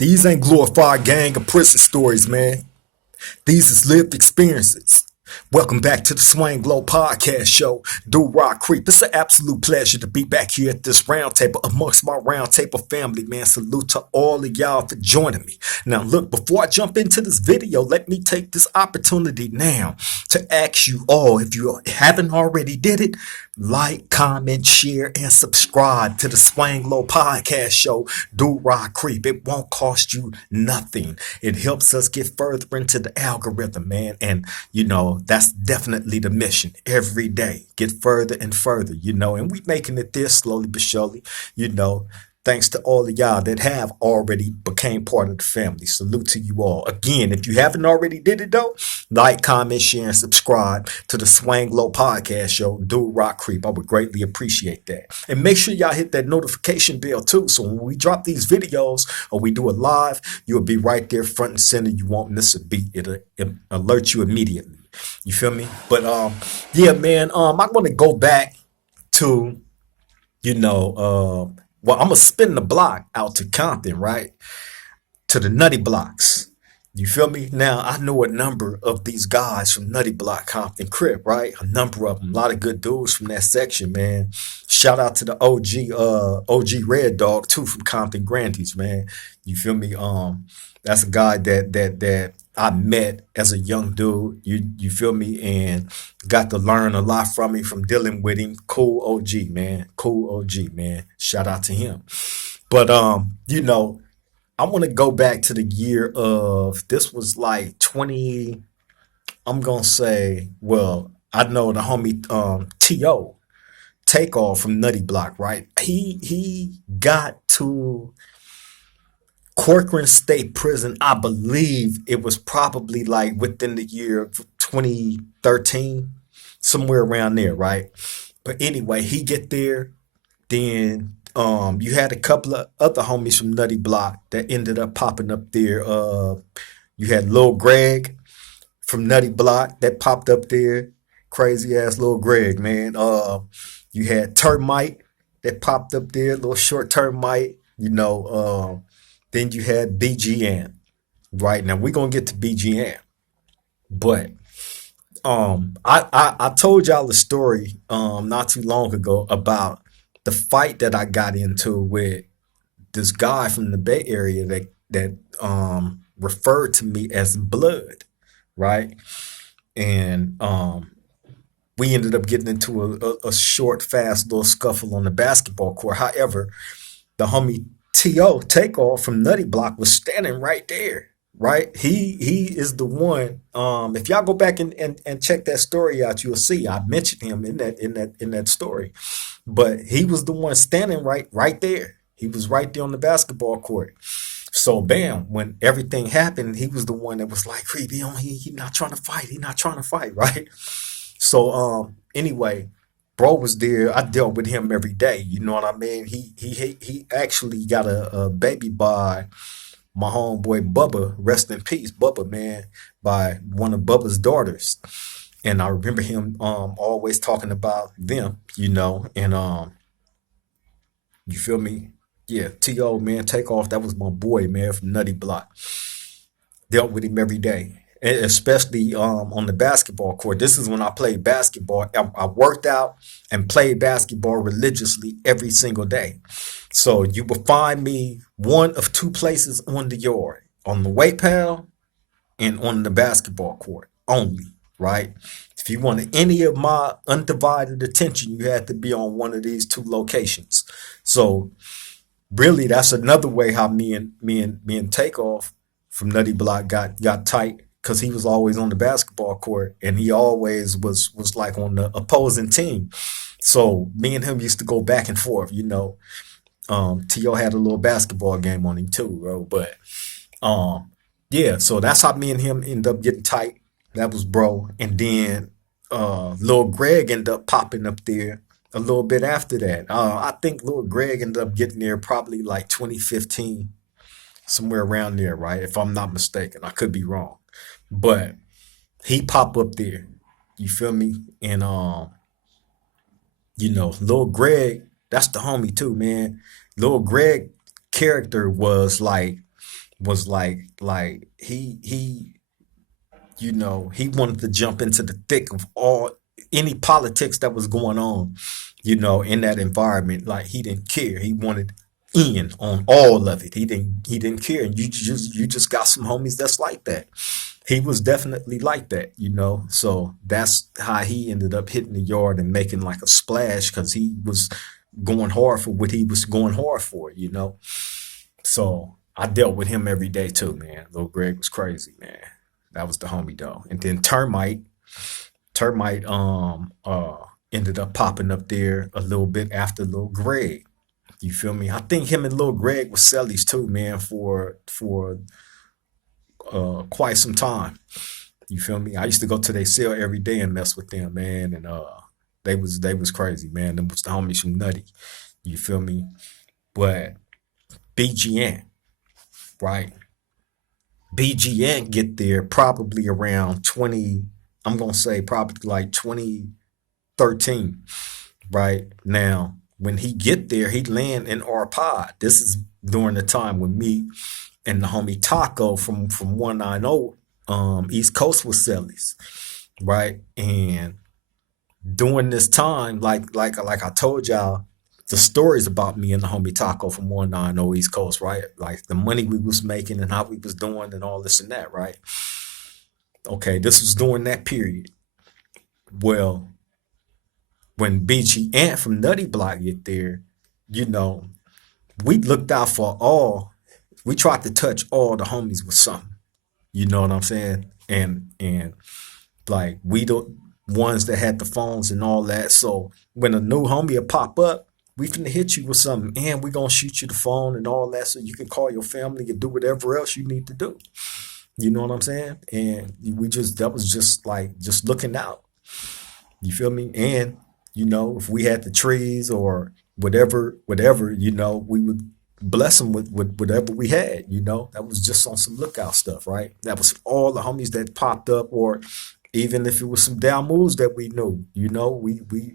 These ain't glorified gang or prison stories, man. These is lived experiences. Welcome back to the Swang Glow Podcast Show. Do Rock Creep. It's an absolute pleasure to be back here at this round table amongst my round table family, man. Salute to all of y'all for joining me. Now, look, before I jump into this video, let me take this opportunity now to ask you all, if you haven't already did it, like, comment, share, and subscribe to the Swang Low Podcast Show. Do Rock Creep. It won't cost you nothing. It helps us get further into the algorithm, man. And, that's definitely the mission every day. Get further and further, and we making it there slowly but surely, thanks to all of y'all that have already became part of the family. Salute to you all. Again, if you haven't already did it though, like, comment, share, and subscribe to the Swang Low Podcast Show. Do Rock Creep. I would greatly appreciate that. And make sure y'all hit that notification bell too. So when we drop these videos or we do it live, you'll be right there front and center. You won't miss a beat. It'll alert you immediately. You feel me? But yeah, man, I want to go back to, well, I'm going to spin the block out to Compton, right? To the Nutty Blocks. You feel me? Now, I know a number of these guys from Nutty Block Compton Crip, right? A number of them. A lot of good dudes from that section, man. Shout out to the OG Red Dog, too, from Compton Grandies, man. You feel me? That's a guy that I met as a young dude, you feel me, and got to learn a lot from him, from dealing with him. Cool OG, man. Cool OG, man. Shout out to him. But I want to go back to the year of, this was like 20, I'm gonna say, well, I know the homie T.O. Takeoff from Nutty Block, right? He got to Corcoran State Prison. I believe it was probably like within the year of 2013, somewhere around there, right? But anyway, he get there. Then you had a couple of other homies from Nutty Block that ended up popping up there. You had Lil Greg from Nutty Block that popped up there. Crazy ass Lil Greg, man. You had Termite that popped up there, little short Termite, then you had BGN. Right now, we're gonna get to BGN, but I told y'all the story not too long ago about the fight that I got into with this guy from the Bay Area that referred to me as Blood, right? And we ended up getting into a short, fast little scuffle on the basketball court. However, the homie T.O. Takeoff from Nutty Block was standing right there, right? He is the one. If y'all go back and check that story out, you'll see I mentioned him in that story. But he was the one standing right there. He was right there on the basketball court. So bam, when everything happened, he was the one that was like, "Creep, he not trying to fight. He not trying to fight," right? So anyway, bro was there. I dealt with him every day. You know what I mean? He actually got a baby by my homeboy Bubba. Rest in peace, Bubba, man, by one of Bubba's daughters. And I remember him always talking about them, and you feel me? Yeah, T.O., man, Takeoff, that was my boy, man, from Nutty Block. Dealt with him every day. And especially on the basketball court. This is when I played basketball. I worked out and played basketball religiously every single day. So you will find me one of two places on the yard, on the weight pal and on the basketball court only, right? If you wanted any of my undivided attention, you had to be on one of these two locations. So really, that's another way how me and Takeoff from Nutty Block got tight, because he was always on the basketball court and he always was like on the opposing team. So me and him used to go back and forth, T.O. had a little basketball game on him too, bro. But yeah, so that's how me and him ended up getting tight. That was bro. And then Lil Greg ended up popping up there a little bit after that. I think Lil Greg ended up getting there probably like 2015, somewhere around there, right? If I'm not mistaken. I could be wrong. But he popped up there. You feel me? And Lil Greg, that's the homie too, man. Lil Greg character was like was like he wanted to jump into the thick of all any politics that was going on, in that environment. Like he didn't care. He wanted in on all of it. He didn't care. And you just got some homies that's like that. He was definitely like that. So that's how he ended up hitting the yard and making like a splash because he was going hard for what he was going hard for. So I dealt with him every day too, man. Lil Greg was crazy, man. That was the homie though. And then Termite ended up popping up there a little bit after Lil Greg. You feel me? I think him and Lil Greg was cellies too, man, for quite some time. You feel me? I used to go to their cell every day and mess with them, man, and they was crazy, man. Them was the homies from Nutty. You feel me? But BGN, right? BGN get there probably around 20, I'm gonna say probably like 2013, right? Now, when he get there, he land in our pod. This is during the time when me and the homie Taco from 190 East Coast was cellies, right? And during this time, like I told y'all, the stories about me and the homie Taco from 190 East Coast, right? Like the money we was making and how we was doing and all this and that, right? Okay, this was during that period. Well, when BG Ant from Nutty Block get there, you know, we looked out for we tried to touch all the homies with something. You know what I'm saying? And like we the ones that had the phones and all that. So when a new homie will pop up, we finna hit you with something and we gonna shoot you the phone and all that so you can call your family and do whatever else you need to do. You know what I'm saying? And that was just like just looking out. You feel me? And if we had the trees or whatever, we would bless them with whatever we had. That was just on some lookout stuff, right? That was all the homies that popped up, or even if it was some down moves that we knew. We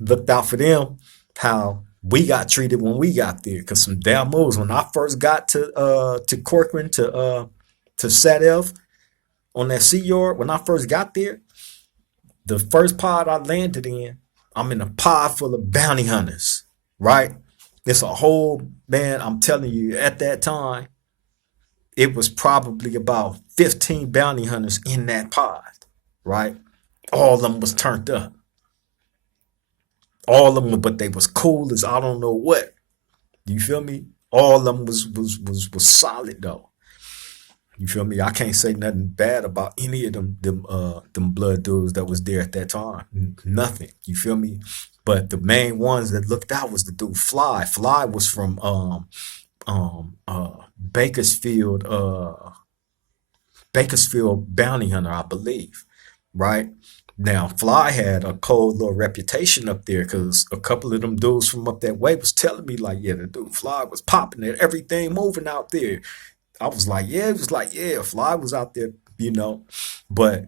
looked out for them. How we got treated when we got there, because some down moves. When I first got to Corcoran to Sadev on that Sea Yard, when I first got there, the first pod I landed in, I'm in a pod full of bounty hunters, right? It's a whole, man, I'm telling you, at that time, it was probably about 15 bounty hunters in that pod, right? All of them was turned up. All of them, but they was cool as I don't know what. Do you feel me? All of them was solid though. You feel me? I can't say nothing bad about any of them blood dudes that was there at that time. Nothing. You feel me? But the main ones that looked out was the dude Fly. Fly was from Bakersfield, Bakersfield bounty hunter, I believe. Right? Now, Fly had a cold little reputation up there because a couple of them dudes from up that way was telling me, like, yeah, the dude Fly was popping it, everything moving out there. I was like, yeah, it was like, yeah, Fly was out there. But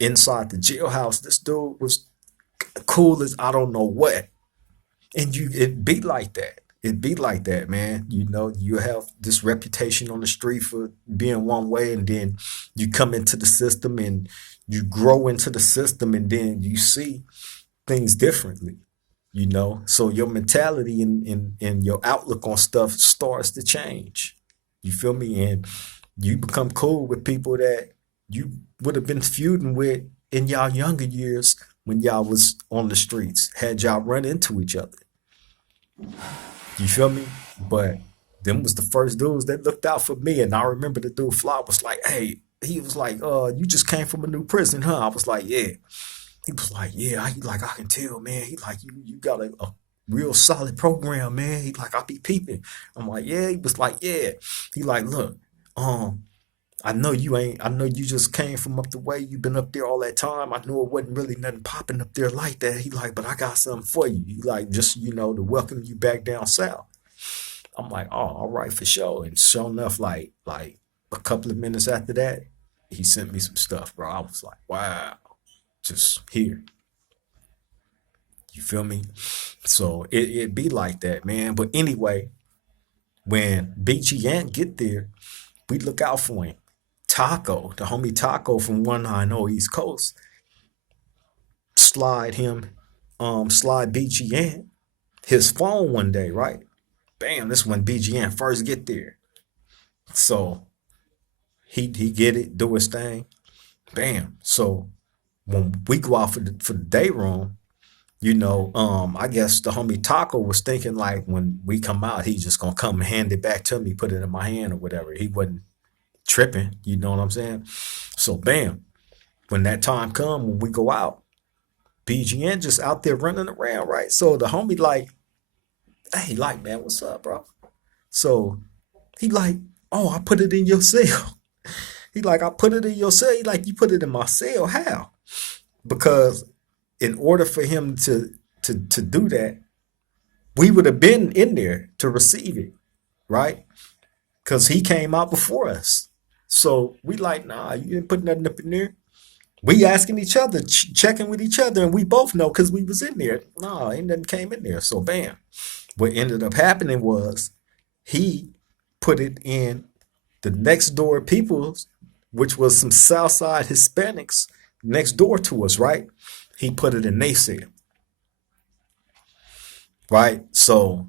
inside the jailhouse, this dude was cool as I don't know what. And it be like that. It be like that, man. You have this reputation on the street for being one way, and then you come into the system and you grow into the system, and then you see things differently. So your mentality and your outlook on stuff starts to change. You feel me? And you become cool with people that you would have been feuding with in y'all younger years when y'all was on the streets, had y'all run into each other. You feel me? But them was the first dudes that looked out for me. And I remember the dude Fly was like, hey, he was like, you just came from a new prison, huh? I was like, yeah. He was like, yeah, I can tell, man. He like, you got a real solid program, man. He like, I be peeping. I'm like, yeah. He was like, yeah. He like, look, I know you just came from up the way. You've been up there all that time. I knew it wasn't really nothing popping up there like that. He like, but I got something for you. He like, just, to welcome you back down south. I'm like, oh, all right, for sure. And sure enough, like a couple of minutes after that, he sent me some stuff, bro. I was like, wow, just here. You feel me? So it be like that, man. But anyway, when BG Ant get there, we look out for him. Taco, the homie Taco from 190 East Coast, slide him, slide BGN his phone one day, right? Bam, this when BGN first get there. So he get it, do his thing. Bam. So when we go out for the day room, I guess the homie Taco was thinking like when we come out, he just gonna come and hand it back to me, put it in my hand or whatever. He wasn't tripping, you know what I'm saying? So bam, when that time come, when we go out, BGN just out there running around, right? So the homie like, hey, like, man, what's up, bro? So he like, oh, I put it in your cell. He like, I put it in your cell. He like, you put it in my cell. How? Because in order for him to do that, we would have been in there to receive it, right? Because he came out before us. So we like, nah, you didn't put nothing up in there. We asking each other, checking with each other, and we both know because we was in there. No, ain't nothing came in there. So bam. What ended up happening was he put it in the next door people's, which was some Southside Hispanics next door to us, right? He put it in they cell, right? So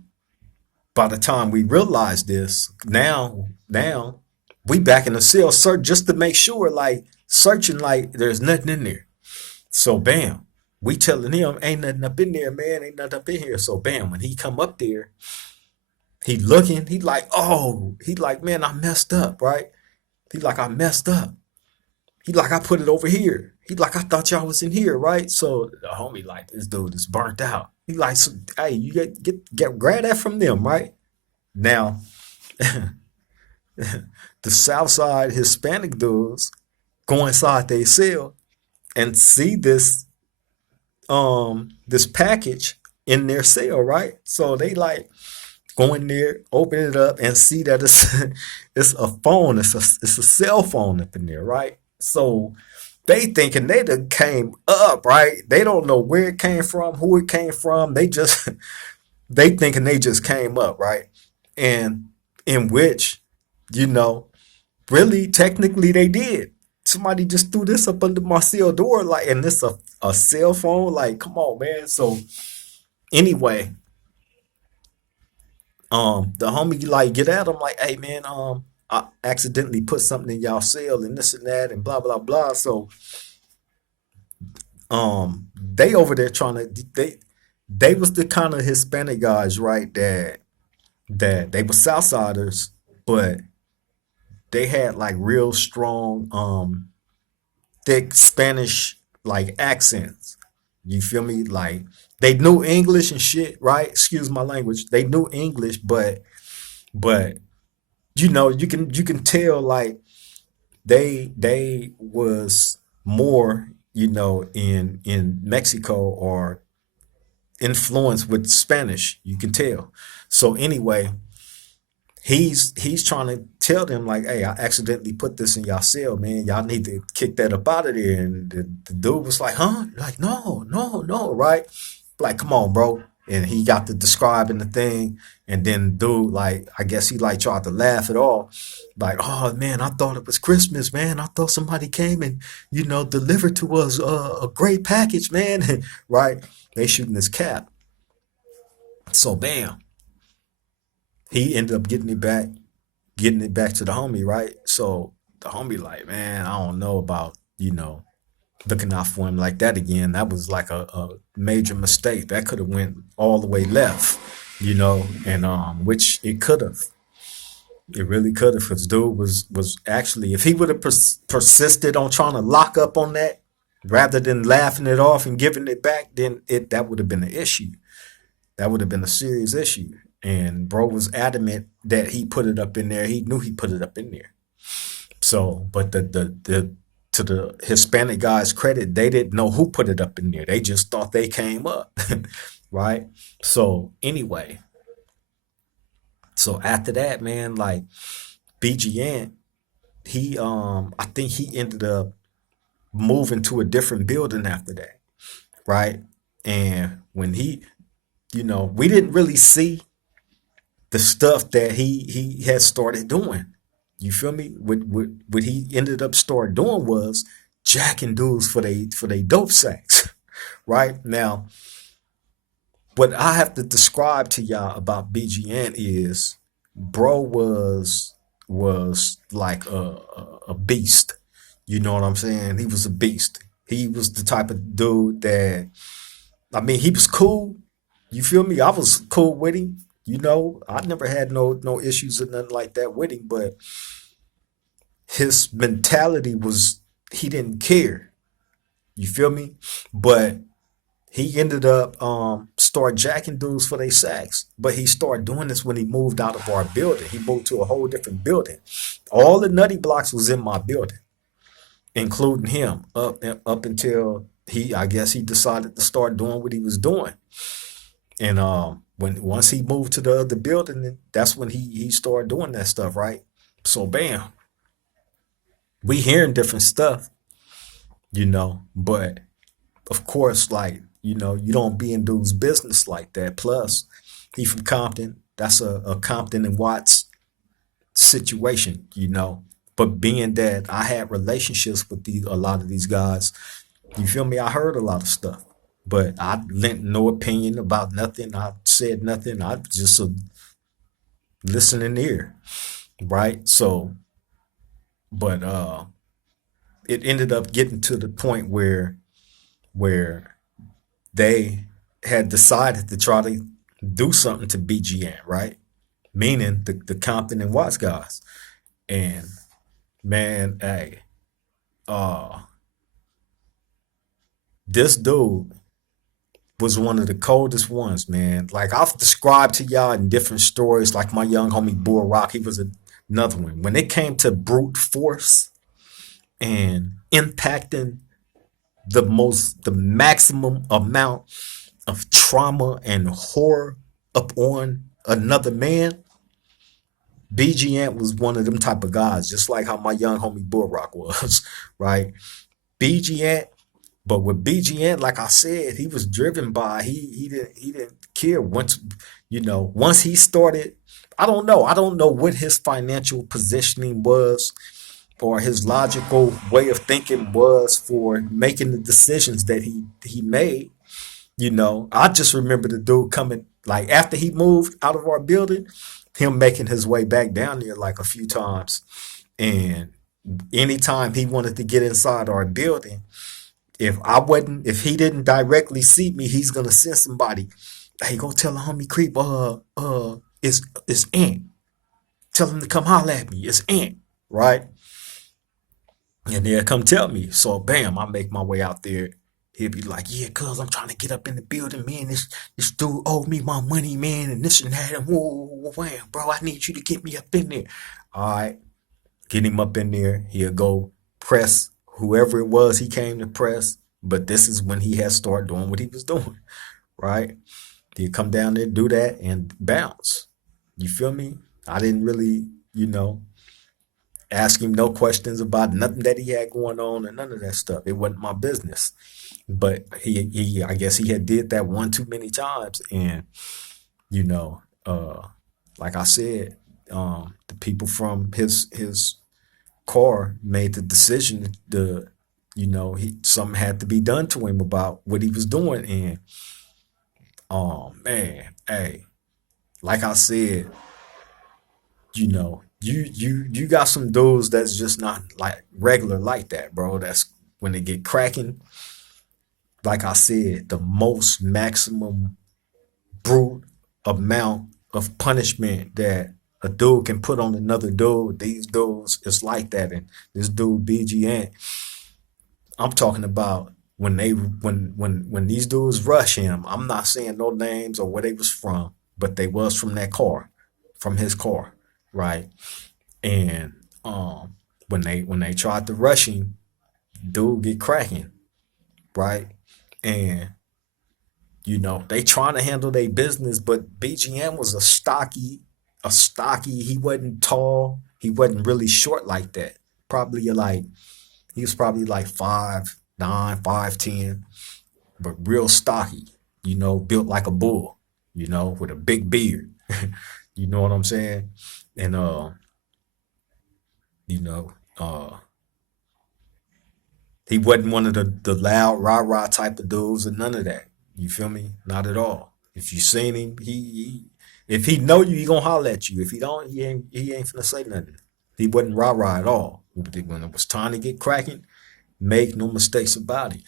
by the time we realized this, now we back in the cell search just to make sure, like searching like there's nothing in there. So bam, we telling him ain't nothing up in there, man, ain't nothing up in here. So bam, when he come up there, he looking, he like, oh, he like, man, I messed up, right? He like, I messed up. He like, I put it over here. He like, I thought y'all was in here, right? So the homie like, this dude is burnt out. He like, so, hey, you get grab that from them, right? Now, the Southside Hispanic dudes go inside their cell and see this package in their cell, right? So they like go in there, open it up, and see that it's a phone, it's a cell phone up in there, right? So they thinking they done came up, right? They don't know where it came from, who it came from. They just they thinking they just came up, right? And in which, you know, really technically they did. Somebody just threw this up under my cell door, like, and this a cell phone, like, come on, man. So anyway, the homie like get at him like, hey man, I accidentally put something in y'all cell and this and that and blah blah blah. So they over there trying to they was the kind of Hispanic guys, right? That they were Southsiders, but they had like real strong thick Spanish like accents. You feel me? Like they knew English and shit, right? Excuse my language. They knew English, but you can tell like they was more, in Mexico or influenced with Spanish. You can tell. So anyway, he's trying to tell them like, hey, I accidentally put this in y'all cell, man. Y'all need to kick that up out of there. And the dude was like, huh? Like, no, no, no, right? Like, come on, bro. And he got to describing the thing, and then dude, like, I guess he like tried to laugh it off, like, oh man, I thought it was Christmas, man. I thought somebody came and delivered to us a great package, man. Right? They shooting his cap. So bam, he ended up getting it back to the homie, right? So the homie like, man, I don't know about looking out for him like that again. That was like a major mistake. That could have went all the way left, and which it could have. It really could have, because dude was actually, if he would have persisted on trying to lock up on that rather than laughing it off and giving it back, then that would have been an issue. That would have been a serious issue. And bro was adamant that he put it up in there. He knew he put it up in there. So, but the to the Hispanic guys' credit, they didn't know who put it up in there. They just thought they came up, right? So anyway, so after that, man, like BGN, I think he ended up moving to a different building after that, right? And when we didn't really see the stuff that he had started doing. You feel me? What he ended up start doing was jacking dudes for they dope sacks. Right now, what I have to describe to y'all about BGN is, bro was like a beast. You know what I'm saying? He was a beast. He was the type of dude that, I mean, he was cool. You feel me? I was cool with him. You know, I never had no issues or nothing like that with him, but his mentality was, he didn't care. You feel me? But he ended up start jacking dudes for their sacks. But he started doing this when he moved out of our building. He moved to a whole different building. All the Nutty Blocks was in my building, including him, up until he, I guess he decided to start doing what he was doing. And when once he moved to the other building, that's when he started doing that stuff, right? So bam, we hearing different stuff, but of course, like, you don't be in dude's business like that. Plus, he from Compton. That's a Compton and Watts situation. But being that I had relationships with a lot of these guys, you feel me? I heard a lot of stuff, but I lent no opinion about nothing. I said nothing. I just a listening ear, right? So, but it ended up getting to the point where they had decided to try to do something to BGN, right? Meaning the Compton and Watts guys. And man, hey, uh, this dude was one of the coldest ones, man. Like I've described to y'all in different stories, like my young homie Bull Rock, he was another one. When it came to brute force and impacting the maximum amount of trauma and horror upon another man, BG Ant was one of them type of guys, just like how my young homie Bull Rock was, right? BG Ant, but with BG Ant, like I said, he was driven by he didn't care once he started. I don't know what his financial positioning was or his logical way of thinking was for making the decisions that he made. I just remember the dude coming, like after he moved out of our building, him making his way back down there like a few times. And anytime he wanted to get inside our building, if he didn't directly see me, he's gonna send somebody. Hey, go tell the homie Creep, it's Ant. Tell him to come holler at me. It's Ant, right? And they'll come tell me. So bam, I make my way out there. He'll be like, yeah, cuz I'm trying to get up in the building, man. This dude owed me my money, man, and this and that. And whoa, wham, bro, I need you to get me up in there. All right. Get him up in there. He'll go press whoever it was he came to press. But this is when he had started doing what he was doing. Right? He'd come down there, do that, and bounce. You feel me? I didn't really, ask him no questions about nothing that he had going on and none of that stuff. It wasn't my business. But he I guess he had did that one too many times. And, you know, like I said, the people from his car made the decision to, something had to be done to him about what he was doing. And man, hey, like I said, you got some dudes that's just not like regular like that, bro. That's when they get cracking. Like I said, the most maximum brute amount of punishment that a dude can put on another dude. These dudes is like that, and this dude BG Ant, I'm talking about when these dudes rush him. I'm not saying no names or where they was from, but they was from that car, from his car, right? And when they tried to rush him, dude get cracking, right? And they trying to handle their business, but BGM was a stocky. He wasn't tall. He wasn't really short like that. He was probably like 5'9", 5'10", but real stocky. Built like a bull. With a big beard. You know what I'm saying? And You know, uh, he wasn't one of the loud rah rah type of dudes or none of that. You feel me? Not at all. If you seen him, if he know you, he gonna holler at you. If he don't, he ain't finna say nothing. He wasn't rah rah at all. When it was time to get cracking, make no mistakes about it.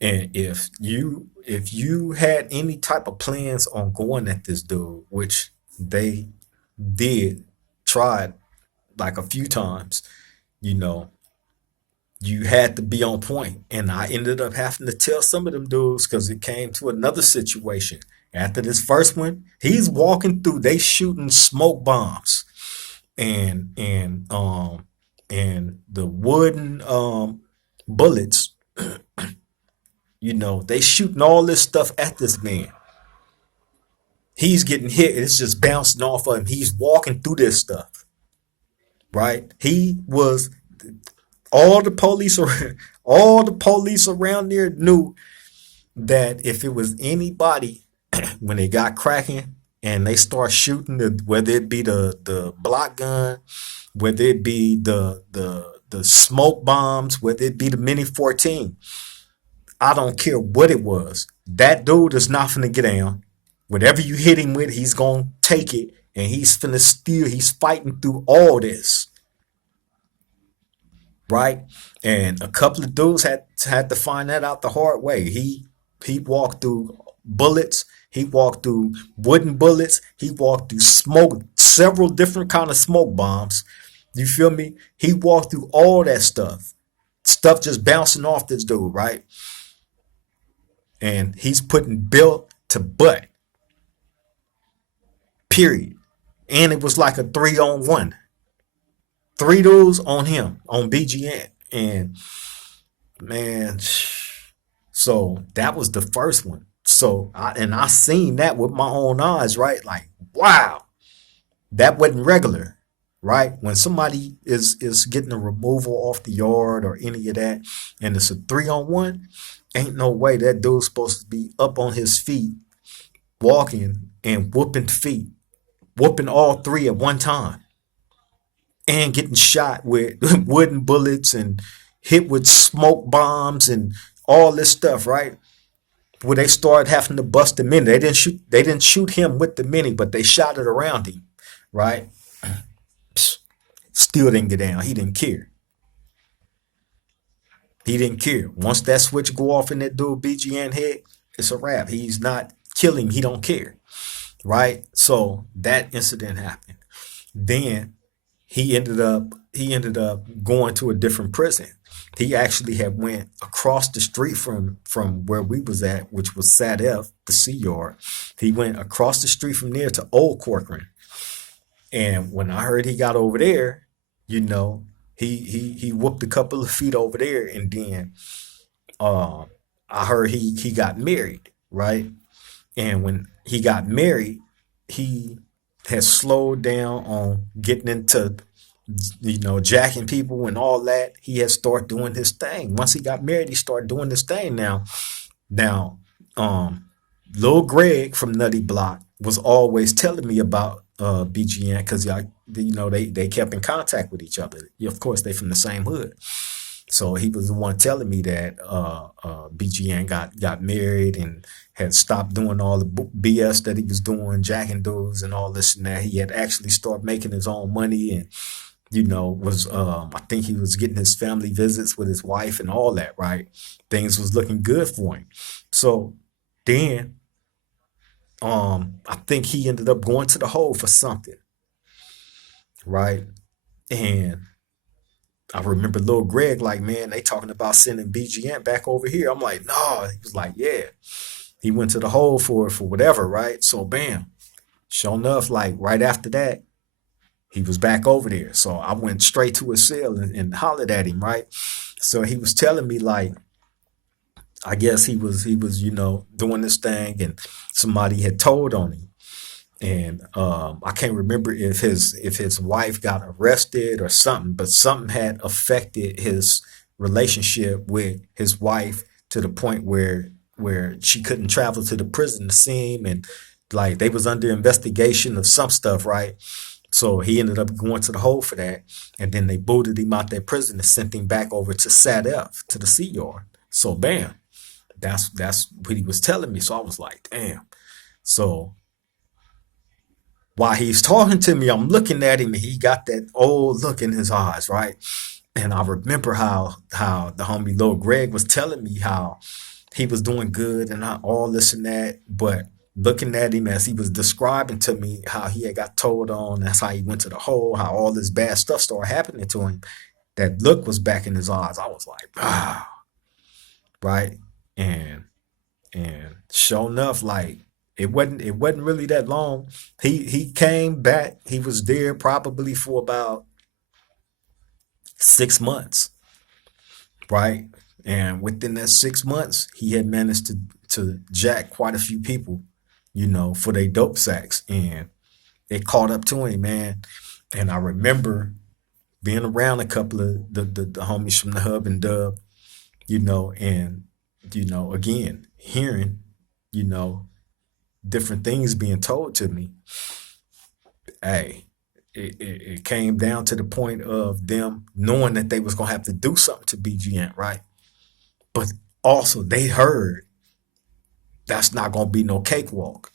And if you had any type of plans on going at this dude, which they did, tried like a few times, you know, you had to be on point. And I ended up having to tell some of them dudes because it came to another situation. After this first one, he's walking through, they shooting smoke bombs and the wooden bullets, they shooting all this stuff at this man. He's getting hit, it's just bouncing off of him. He's walking through this stuff, right? He was all the police or all the police around there knew that if it was anybody when they got cracking and they start shooting, whether it be the block gun, whether it be the smoke bombs, whether it be the mini 14, I don't care what it was. That dude is not finna get down. Whatever you hit him with, he's gonna take it, and he's finna steal. He's fighting through all this, right? And a couple of dudes had to find that out the hard way. He walked through bullets. He walked through wooden bullets. He walked through smoke, several different kind of smoke bombs. You feel me? He walked through all that stuff. Stuff just bouncing off this dude, right? And he's putting belt to butt, period. And it was like a 3-on-1. Three dudes on him, on BGN. And man, so that was the first one. So I seen that with my own eyes, right? Like, wow, that wasn't regular, right? When somebody is getting a removal off the yard or any of that, and it's a 3-on-1, ain't no way that dude's supposed to be up on his feet, walking and whooping all three at one time, and getting shot with wooden bullets and hit with smoke bombs and all this stuff, right? Where they started having to bust the mini. They didn't shoot him with the mini, but they shot it around him, right? Still didn't get down. He didn't care. He didn't care. Once that switch go off in that dude BGN head, it's a wrap. He's not killing. He don't care, right? So that incident happened. Then he ended up going to a different prison. He actually had went across the street from where we was at, which was Sat F, the C yard. He went across the street from there to Old Corcoran. And when I heard he got over there, you know, he whooped a couple of feet over there, and then uh, I heard he got married, right? And when he got married, he has slowed down on getting into jacking people and all that. He has started doing his thing. Once he got married, he started doing his thing. Now, um, Lil Greg from Nutty Block was always telling me about BGN because they kept in contact with each other. Yeah, of course, they from the same hood. So he was the one telling me that BGN got married and had stopped doing all the BS that he was doing, jacking dudes and all this and that. He had actually started making his own money, and was I think he was getting his family visits with his wife and all that, right? Things was looking good for him. So then I think he ended up going to the hole for something, right? And I remember Lil Greg like, man, they talking about sending BGN back over here. I'm like, no. He was like, yeah. He went to the hole for whatever, right? So bam, sure enough, like right after that, he was back over there. So I went straight to his cell and hollered at him, right? So he was telling me like, I guess he was doing this thing, and somebody had told on him. And I can't remember if his wife got arrested or something, but something had affected his relationship with his wife to the point where she couldn't travel to the prison to see him, and like they was under investigation of some stuff, right? So he ended up going to the hole for that, and then they booted him out that prison and sent him back over to SADF to the sea yard. So bam, that's what he was telling me. So I was like, damn. So while he's talking to me, I'm looking at him, and he got that old look in his eyes, right? And I remember how the homie Lil Greg was telling me how he was doing good and all this and that, but looking at him as he was describing to me how he had got told on, that's how he went to the hole, how all this bad stuff started happening to him. That look was back in his eyes. I was like, wow, right? And sure enough, like it wasn't really that long. He came back. He was there probably for about 6 months, right? And within that 6 months, he had managed to jack quite a few people, for their dope sacks, and it caught up to him, man. And I remember being around a couple of the homies from the Hub and Dub, and again hearing, you know, different things being told to me. Hey, it came down to the point of them knowing that they was gonna have to do something to BGN, right? But also they heard that's not gonna be no cakewalk.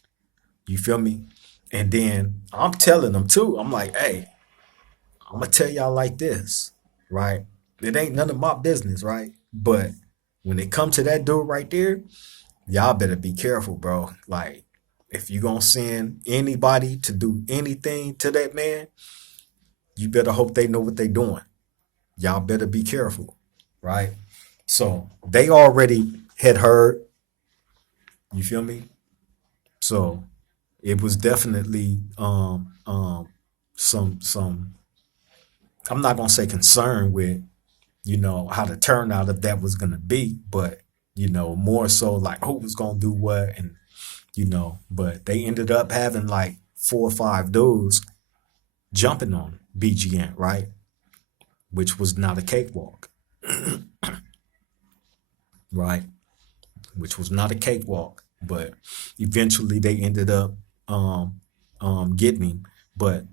You feel me? And then I'm telling them too. I'm like, hey, I'm gonna tell y'all like this, right? It ain't none of my business, right? But when it come to that dude right there, y'all better be careful, bro. Like, if you gonna send anybody to do anything to that man, you better hope they know what they doing. Y'all better be careful, right? So they already had heard, you feel me? So it was definitely some I'm not gonna say concern with, how the turnout of that was gonna be, but more so like who was gonna do what, and but they ended up having like 4 or 5 dudes jumping on BGN, right? Which was not a cakewalk, right? Which was not a cakewalk, but eventually they ended up getting him. But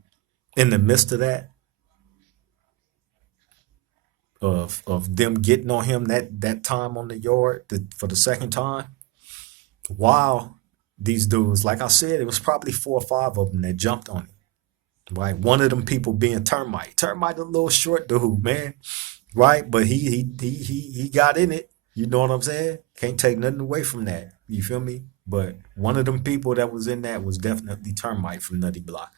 in the midst of that, of them getting on him that time on the yard for the second time, while these dudes, like I said, it was probably 4 or 5 of them that jumped on him. Right, one of them people being Termite. Termite, a little short dude, man. Right, but he got in it. You know what I'm saying? Can't take nothing away from that. You feel me? But one of them people that was in that was definitely Termite from Nutty Block.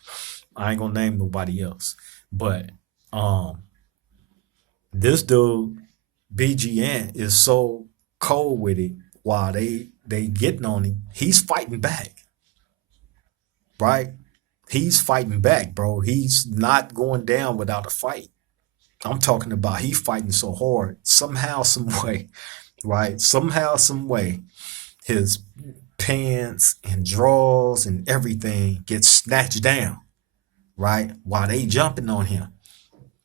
I ain't gonna name nobody else. But this dude, BGN, is so cold with it while they getting on him. He's fighting back, right? He's fighting back, bro. He's not going down without a fight. I'm talking about he fighting so hard. Somehow, some way, right? Somehow, some way, his pants and drawers and everything gets snatched down, right? While they jumping on him.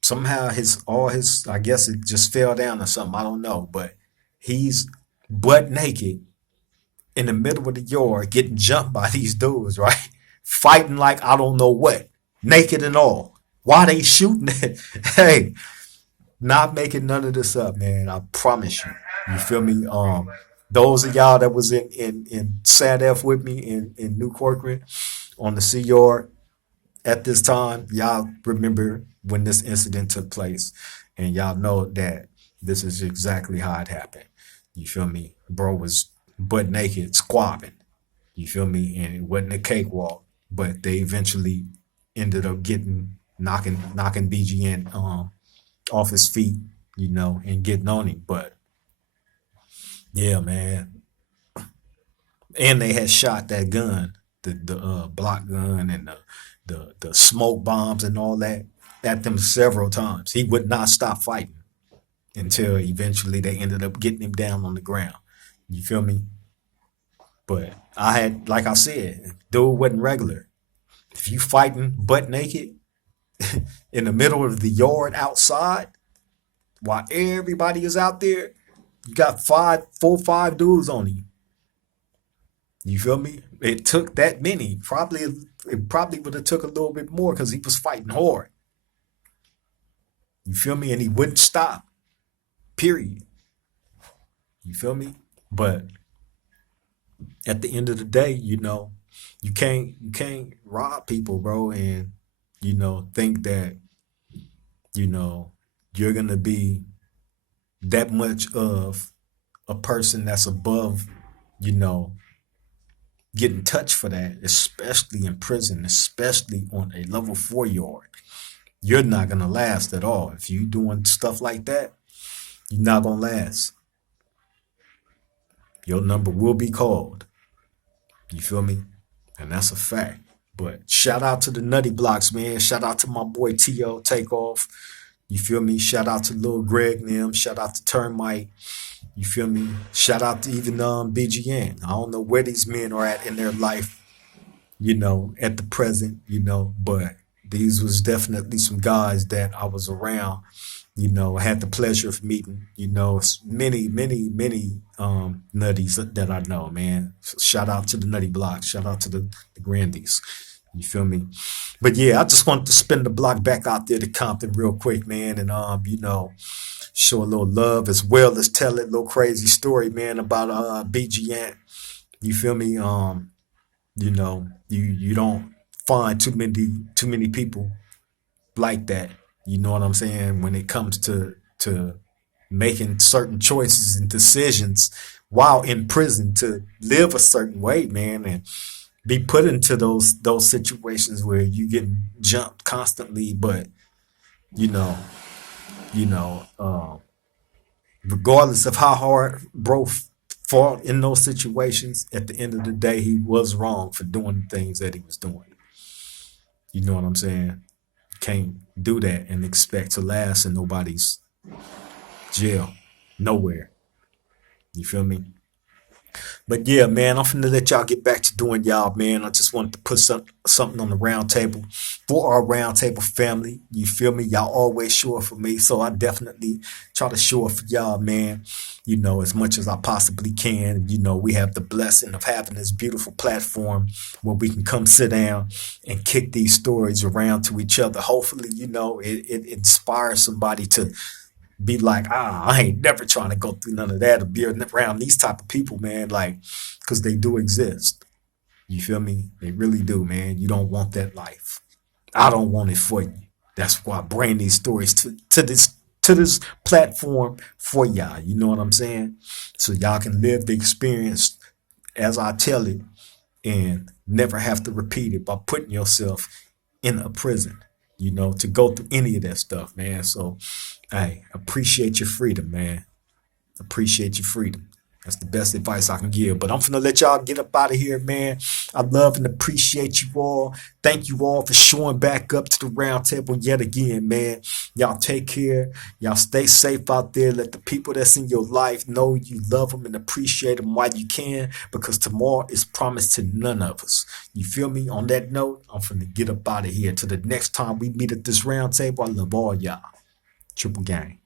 Somehow all his I guess it just fell down or something. I don't know. But he's butt naked in the middle of the yard getting jumped by these dudes, right? Fighting like I don't know what, naked and all. Why they shooting it? Hey, not making none of this up, man. I promise you. You feel me? Those of y'all that was in SADF with me in New Corcoran on the Sea Yard at this time, y'all remember when this incident took place, and y'all know that this is exactly how it happened. You feel me? Bro was butt naked, squabbing. You feel me? And it wasn't a cakewalk, but they eventually ended up knocking BGN off his feet, and getting on him. But yeah, man. And they had shot that gun, the block gun, and the smoke bombs and all that at them several times. He would not stop fighting until eventually they ended up getting him down on the ground. You feel me? But I had, like I said, dude wasn't regular. If you fighting butt naked in the middle of the yard outside, while everybody is out there, you got 4 or 5 dudes on you. You feel me? It took that many. Probably it probably would have took a little bit more because he was fighting hard. You feel me? And he wouldn't stop. Period. You feel me? But at the end of the day, you can't rob people, bro, and think that you know you're gonna be that much of a person that's above, you know, getting touched for that, especially in prison, especially on a level 4 yard. You're not gonna last at all. If you doing stuff like that, you're not gonna last. Your number will be called. You feel me? And that's a fact. But shout out to the Nutty Blocks, man. Shout out to my boy T.O. Takeoff. You feel me? Shout out to Lil Greg and them. Shout out to Termite. You feel me? Shout out to even BGN. I don't know where these men are at in their life, at the present, but these was definitely some guys that I was around, had the pleasure of meeting, many, many, many nutties that I know, man. Shout out to the Nutty Block. Shout out to the Grandies. You feel me? But yeah, I just wanted to spin the block back out there to Compton real quick, man, and show a little love as well as tell a little crazy story, man, about BGN. You feel me? You don't find too many people like that. You know what I'm saying? When it comes to making certain choices and decisions while in prison to live a certain way, man, and be put into those situations where you get jumped constantly, but you know, you know, regardless of how hard bro fought in those situations, at the end of the day, he was wrong for doing the things that he was doing. You know what I'm saying? Can't do that and expect to last in nobody's jail. Nowhere. You feel me? But yeah, man, I'm finna let y'all get back to doing y'all, man. I just wanted to put something on the round table for our round table family. You feel me? Y'all always show up for me, so I definitely try to show up for y'all, man. As much as I possibly can. We have the blessing of having this beautiful platform where we can come sit down and kick these stories around to each other. Hopefully, it inspires somebody to be like, I ain't never trying to go through none of that or be around these type of people, man, like, because they do exist. You feel me? They really do, man. You don't want that life. I don't want it for you. That's why I bring these stories to this platform for y'all. You know what I'm saying? So y'all can live the experience as I tell it and never have to repeat it by putting yourself in a prison, to go through any of that stuff, man. So I appreciate your freedom, man. Appreciate your freedom. That's the best advice I can give. But I'm finna let y'all get up out of here, man. I love and appreciate you all. Thank you all for showing back up to the round table yet again, man. Y'all take care. Y'all stay safe out there. Let the people that's in your life know you love them and appreciate them while you can, because tomorrow is promised to none of us. You feel me? On that note, I'm finna get up out of here. Till the next time we meet at this round table, I love all y'all. Triple gang.